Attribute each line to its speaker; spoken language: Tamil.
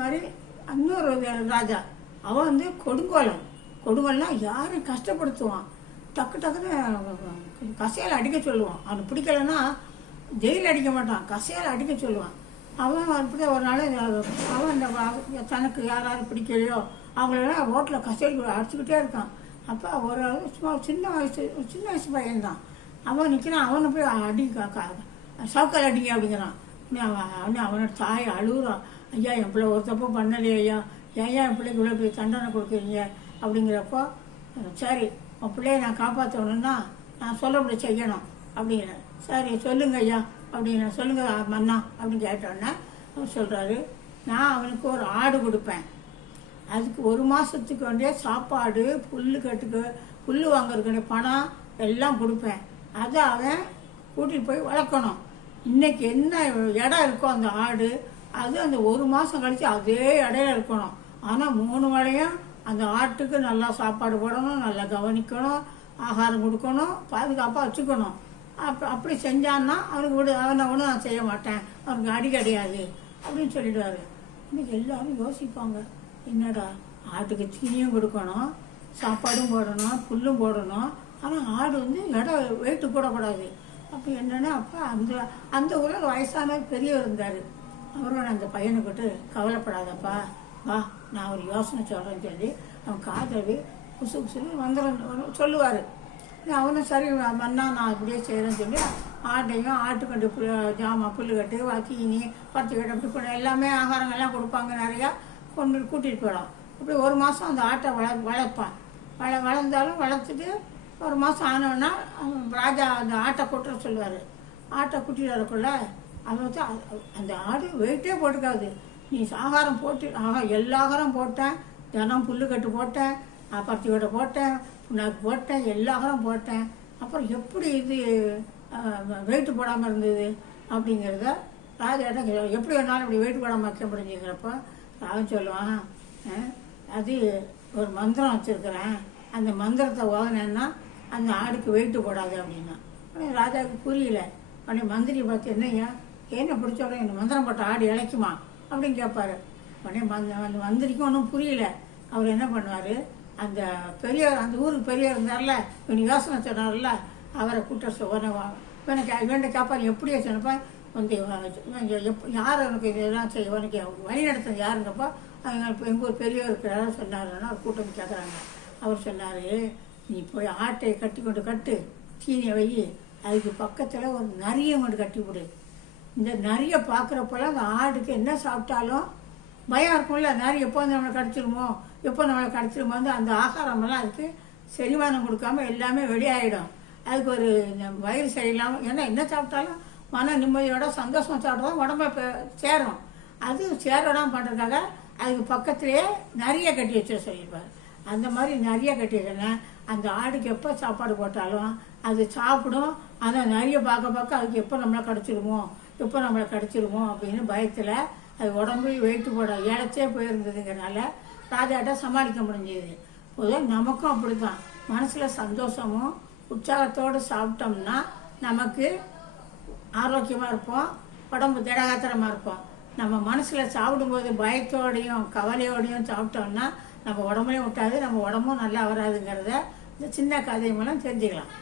Speaker 1: மாதிரி இன்னொரு ராஜா. அவன் வந்து கொடுங்கோலன். கொடுங்கோல்னா யாரையும் கஷ்டப்படுத்துவான்? டக்கு டக்குன்னு கசையால் அடிக்க சொல்லுவான். அவனுக்கு பிடிக்கலன்னா ஜெயிலில் அடிக்க மாட்டான். கசையால் அடிக்க சொல்லுவான். அவன் அப்படி ஒரு நாள் அவன் இந்த தனக்கு யாராவது பிடிக்கலையோ அவங்களெல்லாம் ரோட்டில் கசையில் அடிச்சுக்கிட்டே இருக்கான். அப்போ ஒரு சும்மா சின்ன வயசு சின்ன வயசு பையன்தான். அவன் நிற்கிறான் அவனை போய் அடி சவுக்கால் அடிங்க அப்படிங்கிறான். அவன் அவனோட தாய் அழுகுறான். ஐயா என் பிள்ளை ஒரு தப்பு பண்ணலையே ஐயா. ஏன் என் பிள்ளைக்கு இவ்வளோ பெரிய தண்டனை கொடுக்குறீங்க? அப்படிங்கிறப்போ சரி உன் பிள்ளையை நான் காப்பாற்றணும்னா நான் சொல்லப்படி செய்யணும் அப்படிங்கிறேன் சரி சொல்லுங்க ஐயா அப்படின்னு சொல்லுங்க மன்னா அப்படின்னு கேட்டோன்னே அவர் சொல்கிறாரு நான் அவனுக்கு ஒரு ஆடு கொடுப்பேன். அதுக்கு ஒரு மாதத்துக்கு வேண்டிய சாப்பாடு புல் கட்டுக்கு புல் வாங்குறதுக்கு பணம் எல்லாம் கொடுப்பேன். அதை அவன் கூட்டிகிட்டு போய் வளர்க்கணும். இன்னைக்கு என்ன இடம் இருக்கோ அந்த ஆடு அது அந்த ஒரு மாதம் கழித்து அதே இடையில இருக்கணும். ஆனால் மூணு வேளையும் அந்த ஆட்டுக்கு நல்லா சாப்பாடு போடணும் நல்லா கவனிக்கணும் ஆகாரம் கொடுக்கணும் பாதுகாப்பாக வச்சுக்கணும். அப்போ அப்படி செஞ்சான்னா அவனுக்கு விடு அவனை ஒன்றும் நான் செய்ய மாட்டேன். அவனுக்கு அடி கிடையாது. அப்படின்னு சொல்லிடுவாரு. இன்னைக்கு எல்லாரும் யோசிப்பாங்க. என்னடா ஆட்டுக்கு தீனியும் கொடுக்கணும் சாப்பாடும் போடணும் புல்லும் போடணும். ஆனால் ஆடு வந்து இடம் வெயிட்டு போடக்கூடாது. அப்போ என்னென்னா அப்போ அந்த அந்த ஊரில் வயசான பெரியவர் இருந்தார். அவரோட அந்த பையனுக்கிட்டு கவலைப்படாதப்பா. வா நான் ஒரு யோசனை சொல்கிறேன்னு சொல்லி அவன் காதவி குசு குசுன்னு வந்துடும் சொல்லுவார். அவனும் சரி மண்ணா நான் இப்படியே செய்கிறேன்னு சொல்லி ஆட்டையும் ஆட்டுக்கண்டு புல் ஜாமான் புல் கட்டு வா- தீனி பருத்தி கட்டு அப்படி கொண்டு எல்லாமே ஆகாரங்கள்லாம் கொடுப்பாங்க நிறையா. கொண்டு கூட்டிகிட்டு போகலாம் அப்படி ஒரு மாதம் அந்த ஆட்டை வள வளர்ப்பான். வள வளர்ந்தாலும் வளர்த்துட்டு ஒரு மாதம் ஆனோன்னா ராஜா அந்த ஆட்டை கூட்டுற சொல்லுவார். ஆட்டை கூட்டிகிட்டு வரக்குள்ள அவன் வந்து அந்த ஆடு வெயிட்டே போட்டுக்காது. நீ ஆகாரம் போட்டு ஆகா எல்லா ஆகாரம் போட்டேன். தினம் புல்லு கட்டு போட்டேன். பருத்தி கொட்டை போட்டேன். புண்ணாக்கு போட்டேன். எல்லா ஆகாரம் போட்டேன். அப்புறம் எப்படி இது வெயிட்டு போடாமல் இருந்தது அப்படிங்கிறத ராஜாட்ட எப்படி வேணாலும் இப்படி வெயிட் போடாமல் வைக்க முடிஞ்சுங்கிறப்போ அவன் சொல்லுவான் அது ஒரு மந்திரம் வச்சுருக்கிறேன். அந்த மந்திரத்தை ஓதனேன்னா அந்த ஆடுக்கு வெயிட்டு போடாது அப்படின்னா. உடனே ராஜாவுக்கு புரியல. உடனே மந்திரி பார்த்து என்னய்யா என்ன பிடிச்சவனே இந்த மந்திரம் போட்ட ஆடு இழைக்குமா அப்படின்னு கேட்பாரு உடனே மந்த அந்த மந்திரிக்கும் ஒன்றும் புரியல. அவர் என்ன பண்ணுவார்? அந்த பெரியவர் அந்த ஊருக்கு பெரியவர் இருந்தார்ல இவன் யோசனை சொன்னார்ல அவரை கூட்ட உடனே இவனுக்கு இவன்கிட்ட கேட்பாரு எப்படியே சொன்னப்ப வந்து எப் யார் உனக்கு இதெல்லாம் செய்ய உனக்கு வழி நடத்துறது யாருங்கப்போ? இப்போ எங்கள் ஊர் பெரியவர் இருக்கிறாரு சொன்னாருன்னா அவர் கூட்டம் கேட்குறாங்க அவர் சொன்னார் நீ போய் ஆட்டை கட்டி கொண்டு கட்டு சீனியை வை. அதுக்கு பக்கத்தில் ஒரு நரியை கொண்டு கட்டி விடு இந்த நிறைய பார்க்குறப்பெல்லாம் அந்த ஆடுக்கு என்ன சாப்பிட்டாலும் பயம் இருக்கும்ல. நிறைய எப்போ வந்து நம்மளை கிடச்சிருமோ எப்போ நம்மளை கிடச்சிருமோ வந்து அந்த ஆகாரமெல்லாம் அதுக்கு செரிமானம் கொடுக்காம எல்லாமே வெளியாகிடும் அதுக்கு ஒரு வயிறு சரியில்லாமல் ஏன்னா என்ன சாப்பிட்டாலும் மன நிம்மதியோட சந்தோஷம் சாப்பிட்டா உடம்ப சேரும். அது சேரலாம் பண்ணுறதுக்காக அதுக்கு பக்கத்துலேயே நிறைய கட்டி வச்சு சொல்லியிருப்பார். அந்த மாதிரி நிறைய கட்டிடுறேன்னா அந்த ஆடுக்கு எப்போ சாப்பாடு போட்டாலும் அது சாப்பிடும். ஆனால் நிறைய பார்க்க பார்க்க அதுக்கு எப்போ நம்மளை கடிச்சிருமோ இப்போ நம்மளை கடிச்சிருமோ அப்படின்னு பயத்தில் அது உடம்பு வெயிட்டு போட இழைச்சே போயிருந்ததுங்கிறனால ராஜாட்ட சமாளிக்க முடிஞ்சது. பொதுவாக நமக்கும் அப்படி தான் மனசில் சந்தோஷமும் உற்சாகத்தோடு சாப்பிட்டோம்னா நமக்கு ஆரோக்கியமாக இருப்போம் உடம்பு திடகாத்திரமாக இருப்போம். நம்ம மனசில் சாப்பிடும்போது பயத்தோடையும் கவலையோடையும் சாப்பிட்டோம்னா நம்ம உடம்புலையும் விட்டாது நம்ம உடம்பும் நல்லா வராதுங்கிறத இந்த சின்ன கதை மூலம் தெரிஞ்சுக்கலாம்.